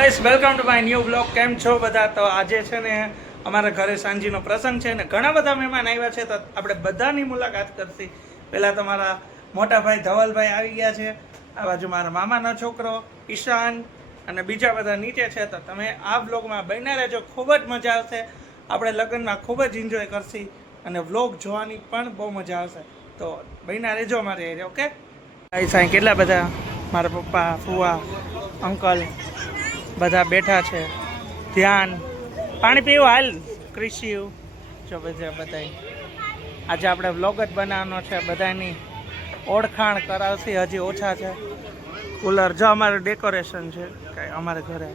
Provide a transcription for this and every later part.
Guys welcome to my new blog. કેમ છો બધા? તો આજે છે ને અમારા ઘરે સાંજીનો પ્રસંગ છે ને ઘણા બધા મહેમાન આવ્યા છે, તો આપણે બધાની મુલાકાત કરશી. પહેલાં તો મારા મોટા ભાઈ ધવલભાઈ આવી ગયા છે, આ બાજુ મારા મામાનો છોકરો ઈશાન અને બીજા બધા નીચે છે. તો તમે આ બ્લોગમાં બન્યા રહેજો, ખૂબ જ મજા આવશે. આપણે લગ્નમાં ખૂબ જ એન્જોય કરશી અને વ્લોગ જોવાની પણ બહુ મજા આવશે. તો બન્યા રહેજો અમારે. ઓકે ગાઈસ, અહીં કેટલા બધા મારા પપ્પા, ફુવા, અંકલ બધા બેઠા છે. ધ્યાન પાણી પીવું હાલ ક્રિશિયું જો બધા આજે આપણે વ્લોગ જ બનાવવાનો છે. બધાની ઓળખાણ કરાવશી. હજી ઓછા છે. કુલર જો અમારું ડેકોરેશન છે, કાંઈ અમારે ઘરે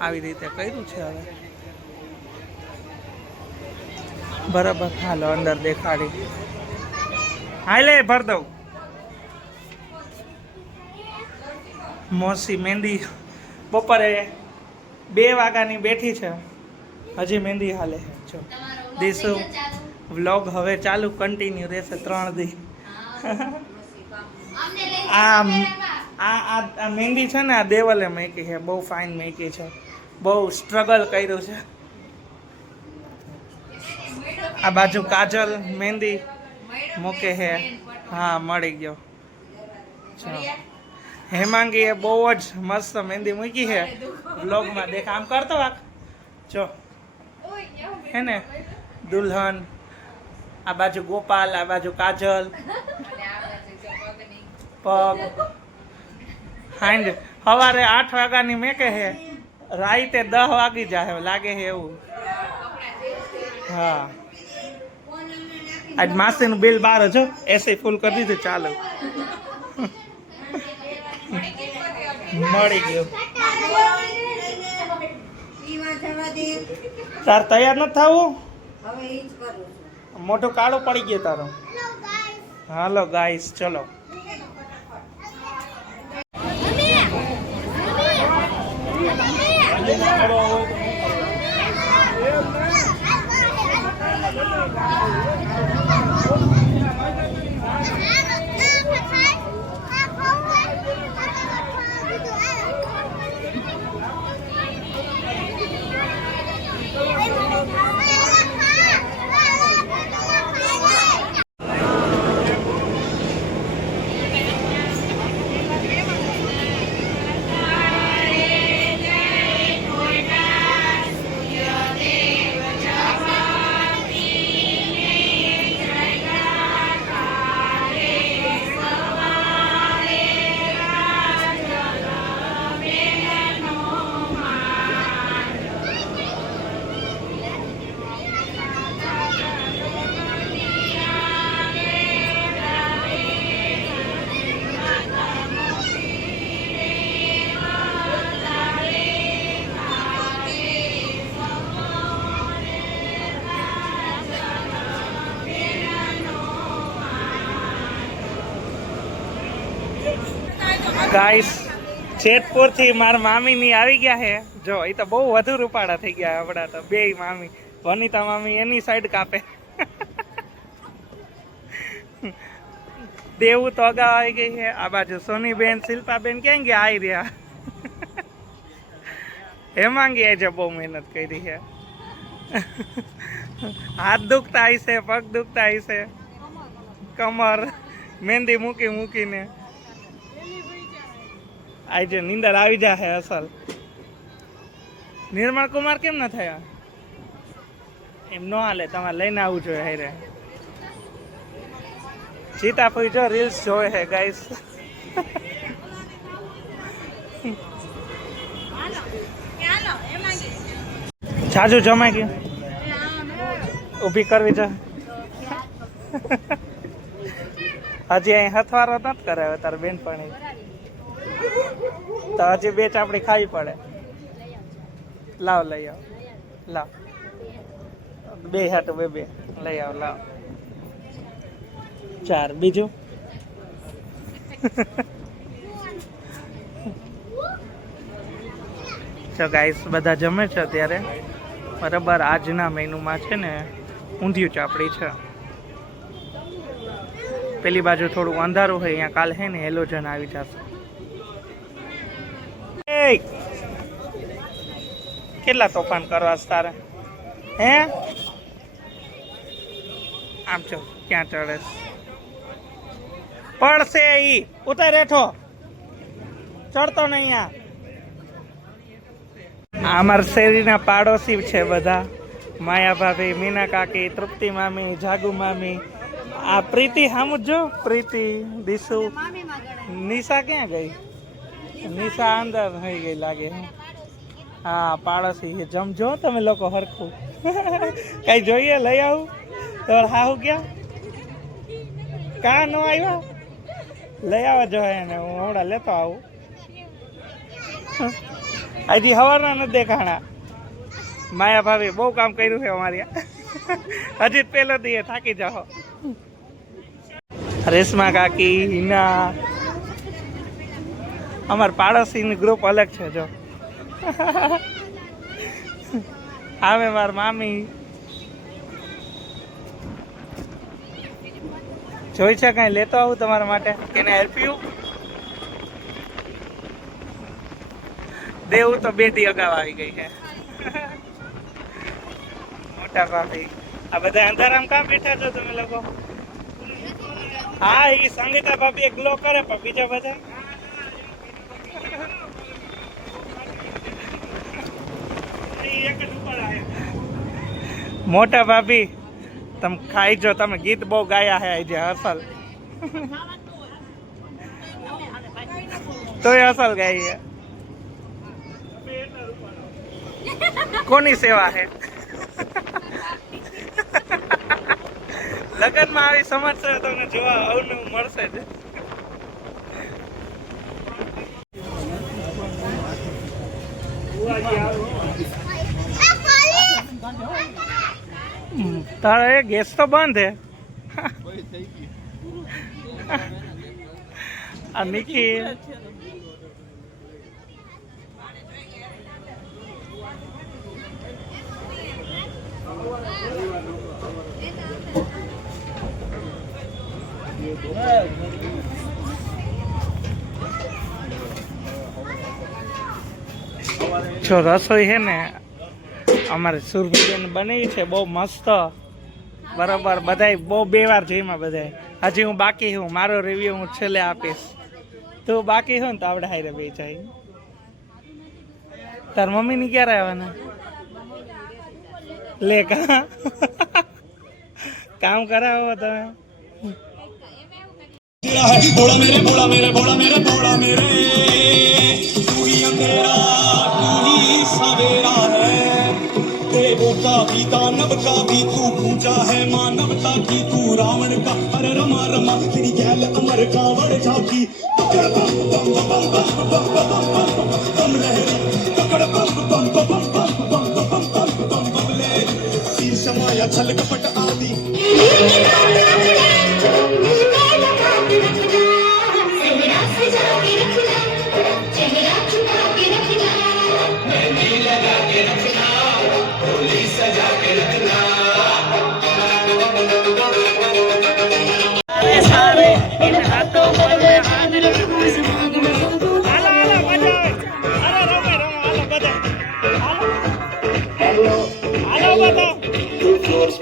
આવી રીતે કર્યું છે. હવે બરાબર, હાલો અંદર દેખાડી. હાલે ભર દઉં. મોસી મહેંદી બપોરે 2 વાગ્યાની બેઠી છે, હજી મહેંદી હાલે છે. જો દીસુ વ્લોગ હવે ચાલુ કન્ટિન્યુ રહેશે 3 દી. આ મહેંદી છે ને, આ દેવલે મૂકી છે. બહુ ફાઇન મૂકી છે, બહુ સ્ટ્રગલ કર્યું છે. આ બાજુ કાજલ મહેંદી મૂકે છે. હા, મળી ગયો. હેમાંગીએ બહુ જ મસ્ત મહેંદી મૂકી છે. વ્લોગમાં દેખ, આમ કરતો વાક જો હે ને દુલ્હન. આ બાજુ ગોપાલ, આ બાજુ કાજલ, પગ હાંડ. સવારે 8 વાગ્યાની મેકે છે, રાતે 10 વાગી જાય લાગે છે એવું. હા, આજ માસીનું બિલ 12 જો એસી ફૂલ કરી દીધું. ચાલો મળી ગયું. તાર તૈયાર નથી થવું? મોટું કાળું પડી ગયું તારું. હાલો ગાઈસ, ચલો. ગાઈસ, જેતપુરથી મારા મામીની આવી ગયા છે. જો એ તો બહુ વધુ રૂપાળા થઈ ગયા આપણા તો. 2 મામી, વનિતા મામી એની સાઈડ કાપે. દેવું તો અગાઉ આવી ગઈ છે. આ બાજુ સોનીબેન, શિલ્પાબેન ક્યાં ગયા? આવી રહ્યા. હેમાંગી આજે બહુ મહેનત કરી છે. હાથ દુખતા હશે, પગ દુખતા હશે, કમર મહેંદી મૂકીને. આજે નીંદર આવી જાય અસલ. નિર્મળ કુમાર કેમ ન થયા? એમ ન હાલે, તમારે લઈને આવવું જોઈએ. હારે સીતાફઈ જો રીલ્સ જોવે છે ગાઈસ. જાજુ જમાઈ ગયું, ઊભી કરવી છે. હજી અહીં હથવારો નથી કરાયો તાર બેનપણી, તો હજી 2 ચાપડી ખાવી પડે. લાવ લઈ આવ, લાવ 2 હાટું 2 લઈ આવ, લાવ 4 બીજું. તો ગાઈસ, બધા જમે છે અત્યારે. બરાબર, આજના મેનુમાં છે ને ઊંધિયું ચાપડી છે. પેલી બાજુ થોડું અંધારું હોય, અહીંયા કાલ હે ને હેલોજન આવી જશે. કેટલા તોફાન કરવા તારે હે? આમ છો ક્યાં ચડે પડશે ઈ ઉતાર હેઠો ચડતો નહીં. આ અમારા શેરીના પાડોશી છે બધા, માયા ભાભી, મીના કાકી, તૃપ્તિ મામી, જાગુ મામી. આ પ્રીતિ હામું જો, પ્રીતિ, દિશુ, નિશા ક્યાં ગઈ? નિશા અંદર થઈ ગઈ લાગે. હા પાડોશી જમજો તમે લોકો હરખું. કઈ જોઈએ લઈ આવું તો હાહુ ગયા કા નો આવ્યા લઈ આવવા જોઈએ ને હું હમણાં લેતો આવું. હજી હવારના નથી દેખાણા. માયા ભાભી બહુ કામ કર્યું છે અમારી. હજી પેલો દી થાકી જાઓ. રેશમા કાકી, હિના, અમાર પાડોશીની ગ્રુપ અલગ છે જો. આવે માર મામી જોઈ છે કઈ લેતો આવું તમારા માટે? કેને હેલ્પ યુ? દેવું તો બે દી અગાઉ આવી ગઈ છે. મોટા ભાભી આ બધા અંધારામ કામ બેઠા છો તમે લોકો? હા એ સંગીતા ભાભી ગ્લો કરે પણ બીજા બધા મોટા ભાભી તમે ખાઈ જો, તમે ગીત બહુ ગાયા હે આજે અસલ. તોય અસલ ગાઈ. કોની સેવા હે? લગનમાં આવી સમસ્યા તમને જોવા અવનવું મળશે જ. તારે ગેસ તો બંધ હે. આ નિકી જો રસોઈ છે ને અમારે સુરભીબેન બનાવી છે બહુ મસ્ત બરાબર. બધાય બહુ બે વાર જઈમાં બધાય. હજી હું બાકી હું, મારો રિવ્યુ હું છેલ્લે આપીશ. તું બાકી હું ને તો આપણે હારે બે જાય. તાર મમ્મીની ક્યારે આવવાના? લે કામ કરાવો તમે. भोला मेरे भोला मेरे भोला मेरे भोला मेरे तू ही अंधेरा तू ही सवेरा है देवों का भी दानव का भी तू पूजा है मानवता की तू रावण का अरे रमा रमा तेरी गैल अमर कावड़ झाकी पकड़ बम बम बम बम बम बम बम लहरी पकड़ बम बम बम बम बम बम बम बम बम ले शीर्ष माया छल कपट आदि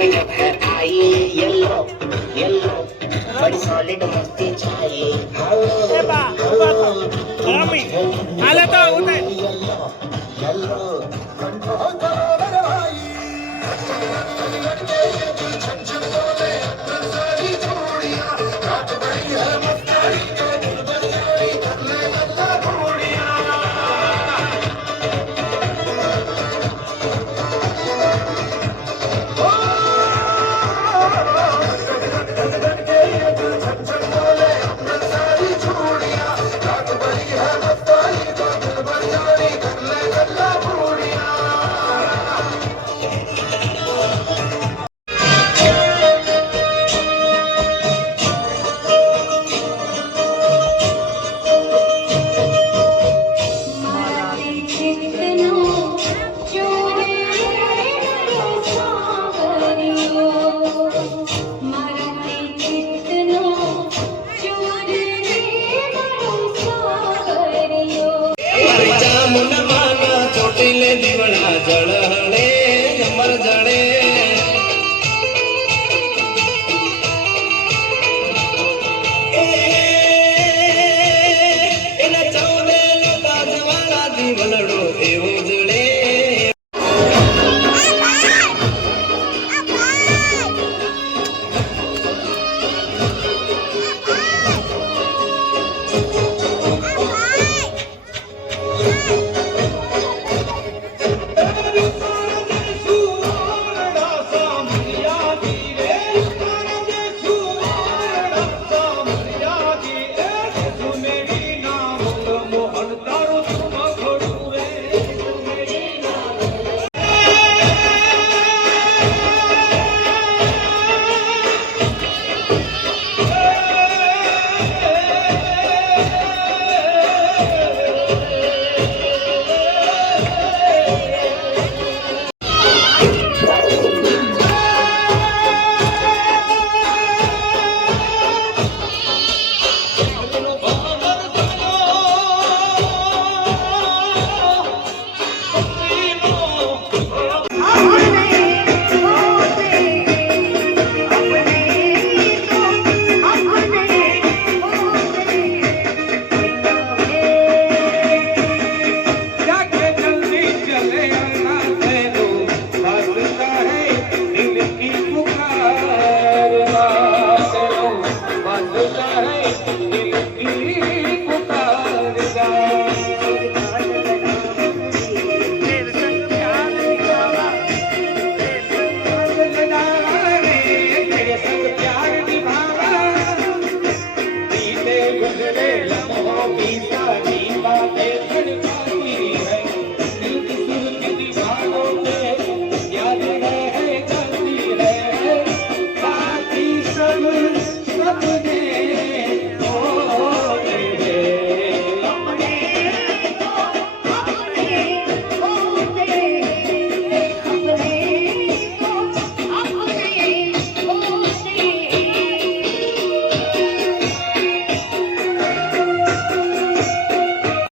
जब है आई येलो येलो बड़ी सॉलिड मस्ती चाहिए हाले तो येलो